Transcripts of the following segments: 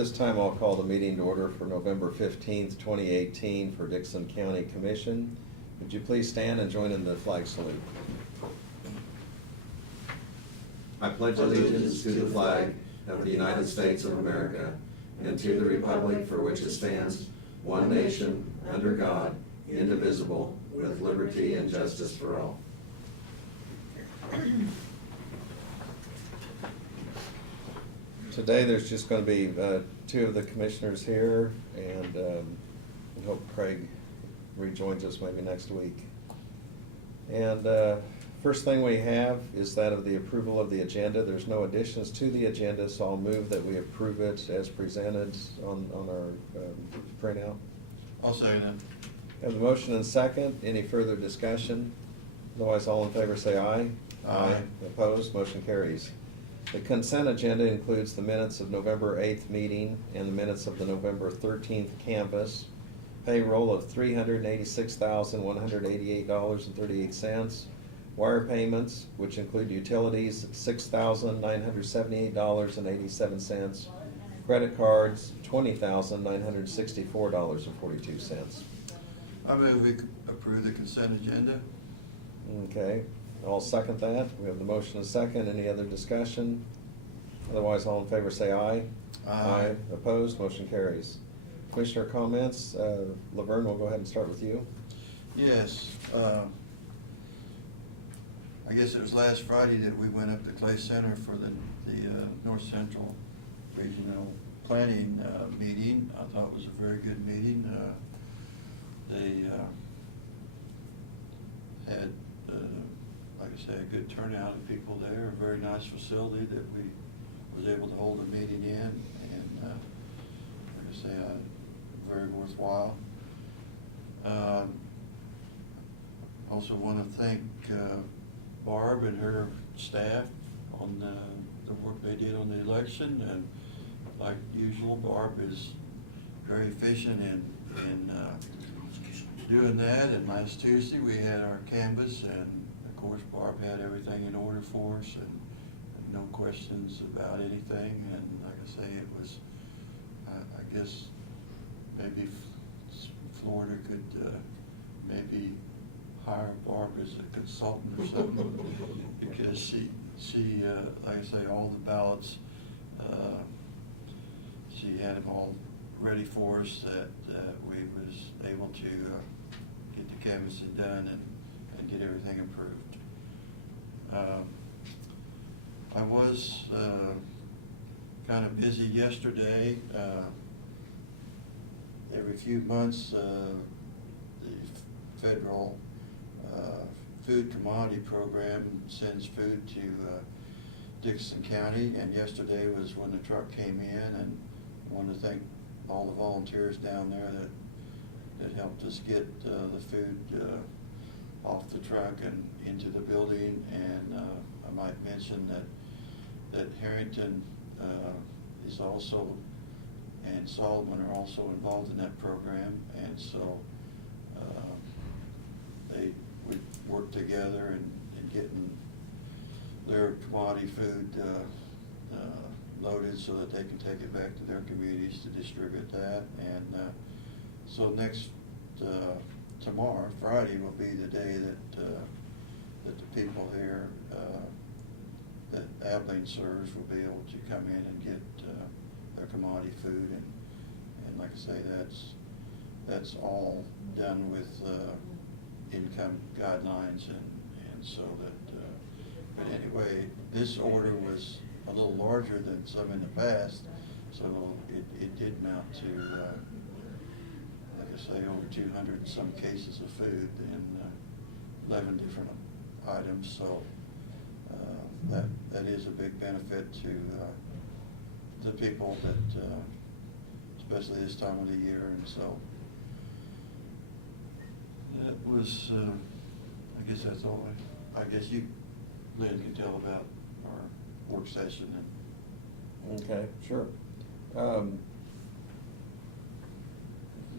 this time, I'll call the meeting to order for November 15th, 2018 for Dixon County Commission. Would you please stand and join in the flag salute? I pledge allegiance to the flag of the United States of America and to the republic for which it stands, one nation, under God, indivisible, with liberty and justice for all. Today, there's just going to be two of the commissioners here, and we hope Craig rejoins us maybe next week. And first thing we have is that of the approval of the agenda. There's no additions to the agenda, so I'll move that we approve it as presented on our printout. I'll second it. Have the motion and second. Any further discussion? Otherwise, all in favor say aye. Aye. Opposed? Motion carries. The consent agenda includes the minutes of November 8th meeting and the minutes of the November 13th canvass. Payroll of $386,188.38. Wire payments, which include utilities, $6,978.87. Credit cards, $20,964.42. I move we approve the consent agenda. Okay, I'll second that. We have the motion and second. Any other discussion? Otherwise, all in favor say aye. Aye. Opposed? Motion carries. Commissioner comments. Laverne, we'll go ahead and start with you. Yes. I guess it was last Friday that we went up to Clay Center for the North Central Regional Planning meeting. I thought it was a very good meeting. They had, like I say, a good turnout of people there, a very nice facility that we was able to hold a meeting in, and like I say, very worthwhile. Also want to thank Barb and her staff on the work they did on the election, and like usual, Barb is very efficient in doing that. And last Tuesday we had our canvass, and of course Barb had everything in order for us, and no questions about anything. And like I say, it was, I guess maybe Florida could maybe hire Barb as a consultant or something, because she like I say, all the ballots, she had them all ready for us, that we was able to get the canvassing done and get everything approved. I was kind of busy yesterday. Every few months, the federal food commodity program sends food to Dixon County, and yesterday was when the truck came in, and I want to thank all the volunteers down there that helped us get the food off the truck and into the building. And I might mention that Harrington is also, and Solomon are also involved in that program, and so they would work together in getting their commodity food loaded so that they can take it back to their communities to distribute that. And so tomorrow, Friday, will be the day that the people here that Abilene serves will be able to come in and get their commodity food. And like I say, that's all done with income guidelines, and so that, but anyway, this order was a little larger than some in the past, so it did mount to, like I say, over 200 and some cases of food in 11 different items. So that is a big benefit to the people that, especially this time of the year. And so that was, I guess that's all. I guess you, Lynn, can tell about our work session. Okay, sure.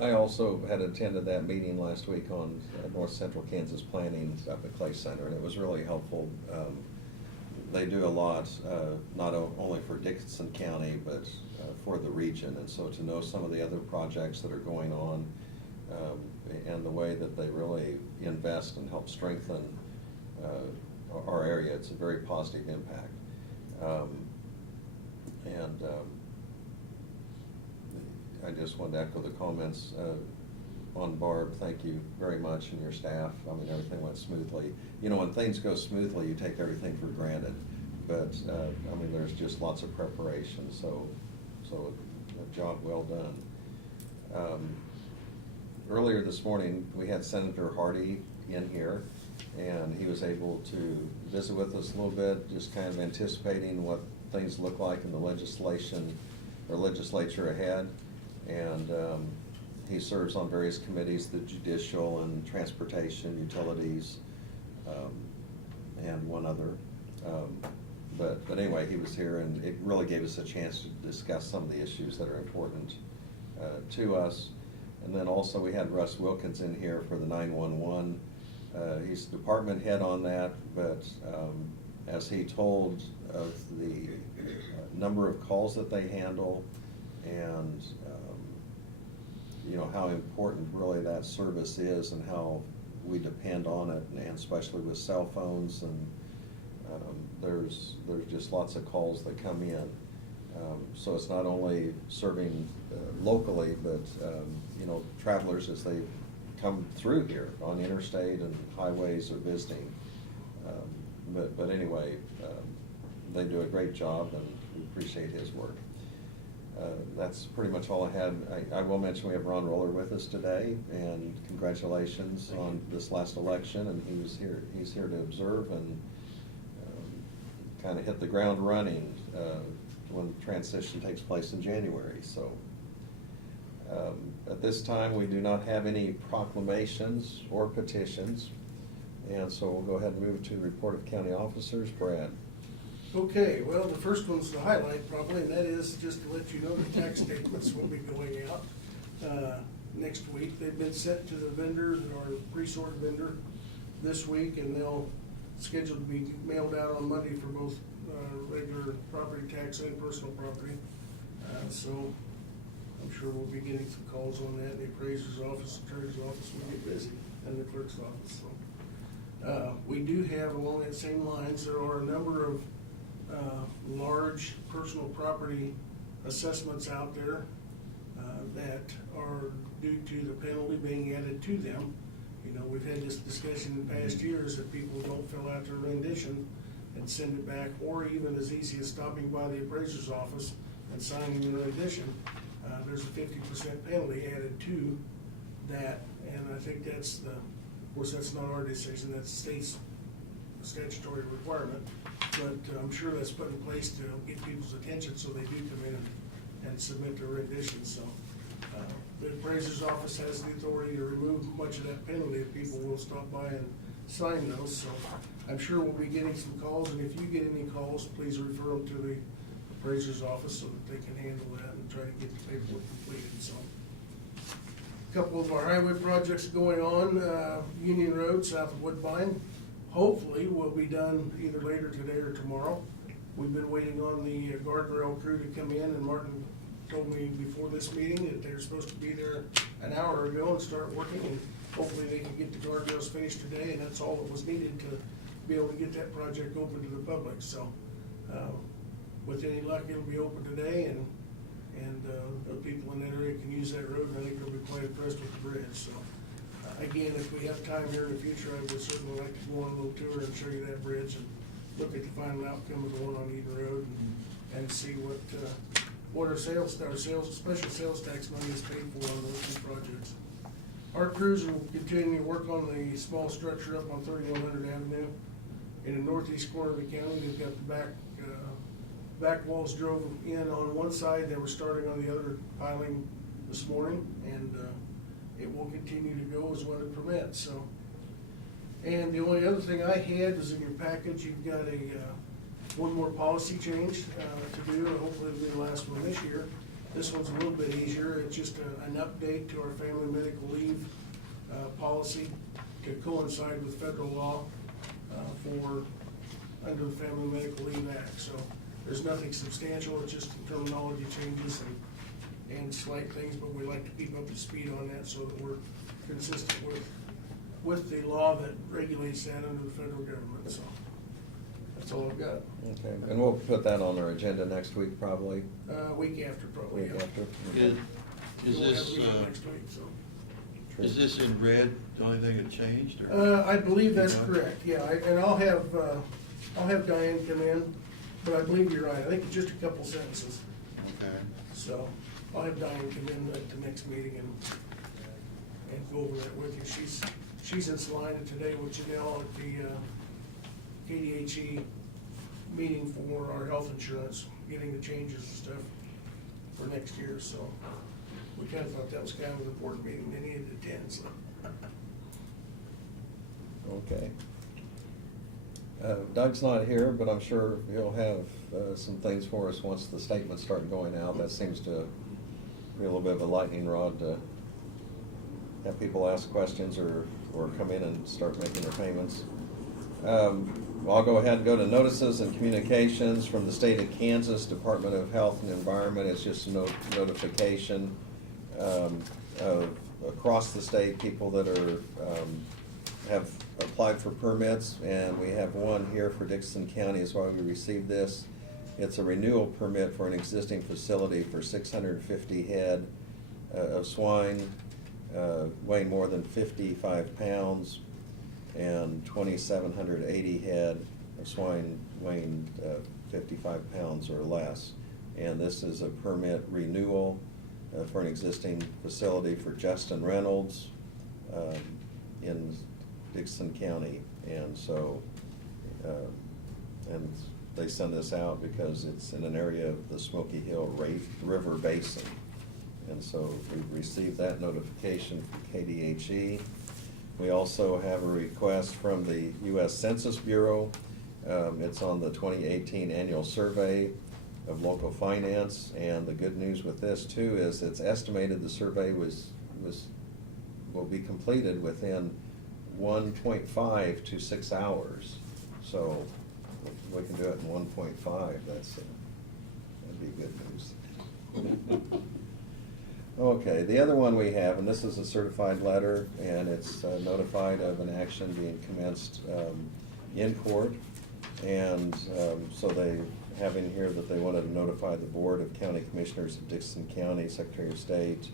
I also had attended that meeting last week on North Central Kansas Planning up at Clay Center, and it was really helpful. they do a lot, not only for Dickinson County, but for the region. And so to know some of the other projects that are going on, and the way that they really invest and help strengthen our area, it's a very positive impact. I just wanted to echo the comments on Barb. Thank you very much, and your staff. I mean, everything went smoothly. You know, when things go smoothly, you take everything for granted. But, I mean, there's just lots of preparation, so a job well done. Earlier this morning, we had Senator Hardy in here, and he was able to visit with us a little bit, just kind of anticipating what things look like in the legislation or legislature ahead. And he serves on various committees, the judicial and transportation, utilities, and one other. But anyway, he was here, and it really gave us a chance to discuss some of the issues that are important to us. And then also we had Russ Wilkins in here for the 911. He's department head on that, but as he told of the number of calls that they handle, and you know, how important really that service is and how we depend on it, and especially with cell phones, and there's just lots of calls that come in. So it's not only serving locally, but you know, travelers as they come through here on interstate and highways or visiting. But anyway, they do a great job, and we appreciate his work. That's pretty much all I had. I will mention we have Ron Roller with us today, and congratulations on this last election. And he's here to observe and kind of hit the ground running when transition takes place in January. So at this time, we do not have any proclamations or petitions, and so we'll go ahead and move to the report of county officers. Brad. Okay, well, the first one's the highlight probably, and that is just to let you know the tax statements will be going out next week. They've been sent to the vendor, or pre-sort vendor, this week, and they'll schedule to be mailed out on Monday for both regular property tax and personal property. So I'm sure we'll be getting some calls on that. The appraiser's office, the treasurer's office will get busy, and the clerk's office. So we do have, along that same lines, there are a number of large personal property assessments out there that are due to the penalty being added to them. You know, we've had this discussion in past years that people don't fill out their rendition and send it back, or even as easy as stopping by the appraiser's office and signing the rendition. There's a 50% penalty added to that, and I think that's the, of course, that's not our decision, that's the state's statutory requirement, but I'm sure that's put in place to get people's attention so they do come in and submit their rendition. So the appraiser's office has the authority to remove much of that penalty if people will stop by and sign those. So I'm sure we'll be getting some calls, and if you get any calls, please refer them to the appraiser's office so that they can handle that and try to get the paperwork completed. So a couple of our highway projects going on, Union Road south of Woodbine, hopefully will be done either later today or tomorrow. We've been waiting on the guardrail crew to come in, and Martin told me before this meeting that they're supposed to be there an hour ago and start working, and hopefully they can get the guardrails finished today, and that's all that was needed to be able to get that project open to the public. So with any luck, it'll be open today, and the people in that area can use that road, and I think they'll be quite impressed with the bridge. So again, if we have time here in the future, I would certainly like to go on a little tour and show you that bridge and look at the final outcome of the one on Eden Road, and see what our special sales tax money is paid for on those two projects. Our crews will continue to work on the small structure up on 3100 Avenue. In the northeast corner of the county, they've got the back walls drove in on one side. They were starting on the other piling this morning, and it will continue to go as weather permits. So, and the only other thing I had was in your package. You've got one more policy change to do, and hopefully it'll be the last one this year. This one's a little bit easier. It's just an update to our family medical leave policy to coincide with federal law for under the Family Medical Leave Act. So there's nothing substantial, it's just terminology changes and slight things, but we like to keep up to speed on that so that we're consistent with the law that regulates that under the federal government, so that's all I've got. Okay, and we'll put that on our agenda next week, probably, Week after, probably. week yeah. after. Is We'll have this, a meeting next week, so. is this in red, the only thing that changed, or? I believe that's Yeah. correct, yeah, and I'll have Diane come in, but I believe you're right, I think it's just a couple sentences. Okay. So I'll have Diane come in at the next meeting and go over that with you. She's in Salina today with Janelle at the KDHE meeting for our health insurance, getting the changes and stuff for next year, so we kind of thought that was kind of an important meeting, they needed to attend, so. Okay. Doug's not here, but I'm sure he'll have some things for us once the statements start going out. That seems to be a little bit of a lightning rod to have people ask questions or come in and start making their payments. I'll go ahead and go to notices and communications from the state of Kansas Department of Health and Environment. It's just a notification of across the state, people that are have applied for permits, and we have one here for Dixon County is why we received this. It's a renewal permit for an existing facility for 650 head of swine weighing more than 55 pounds and 2,780 head of swine weighing 55 pounds or less. And this is a permit renewal for an existing facility for Justin Reynolds in Dixon County. And so, and they send this out because it's in an area of the Smoky Hill River Basin. And so we've received that notification from KDHE. We also have a request from the U.S. Census Bureau. It's on the 2018 annual survey of local finance, and the good news with this too is it's estimated the survey will be completed within 1.5 to 6 hours. So we can do it in 1.5. That'd be good news. Okay, the other one we have, and this is a certified letter, and it's notified of an action being commenced in court. And so they have in here that they wanted to notify the Board of County Commissioners of Dixon County, Secretary of State.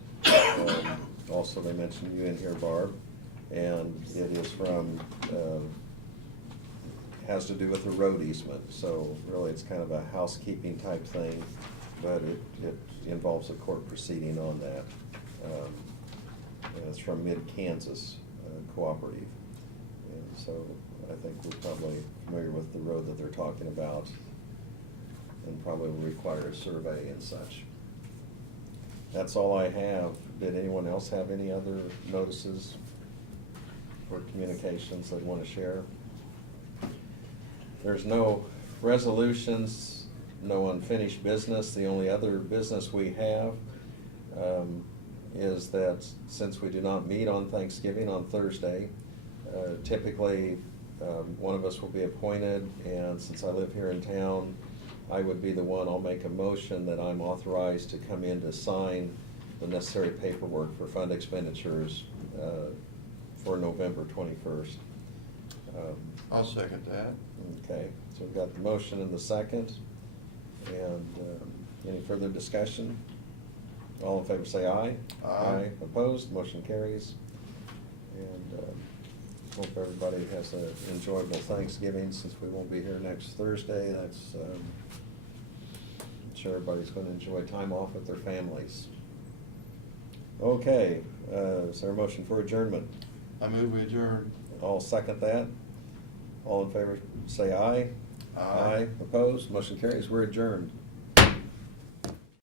Also, they mentioned you in here, Barb. And it is from, has to do with the road easement. So really, it's kind of a housekeeping type thing, but it involves a court proceeding on that. And it's from Mid-Kansas Cooperative. And so I think we're probably familiar with the road that they're talking about, and probably will require a survey and such. That's all I have. Did anyone else have any other notices or communications they want to share? There's no resolutions, no unfinished business. The only other business we have is that since we do not meet on Thanksgiving on Thursday, typically one of us will be appointed, and since I live here in town, I would be the one. I'll make a motion that I'm authorized to come in to sign the necessary paperwork for fund expenditures for November 21st. I'll second that. Okay, so we've got the motion and the second. And any further discussion? All in favor say aye. Aye. Opposed, motion carries. And hope everybody has an enjoyable Thanksgiving, since we won't be here next Thursday. That's, I'm sure everybody's going to enjoy time off with their families. Okay, is there a motion for adjournment? I move we adjourn. I'll second that. All in favor say aye. Aye. Opposed, motion carries. We're adjourned.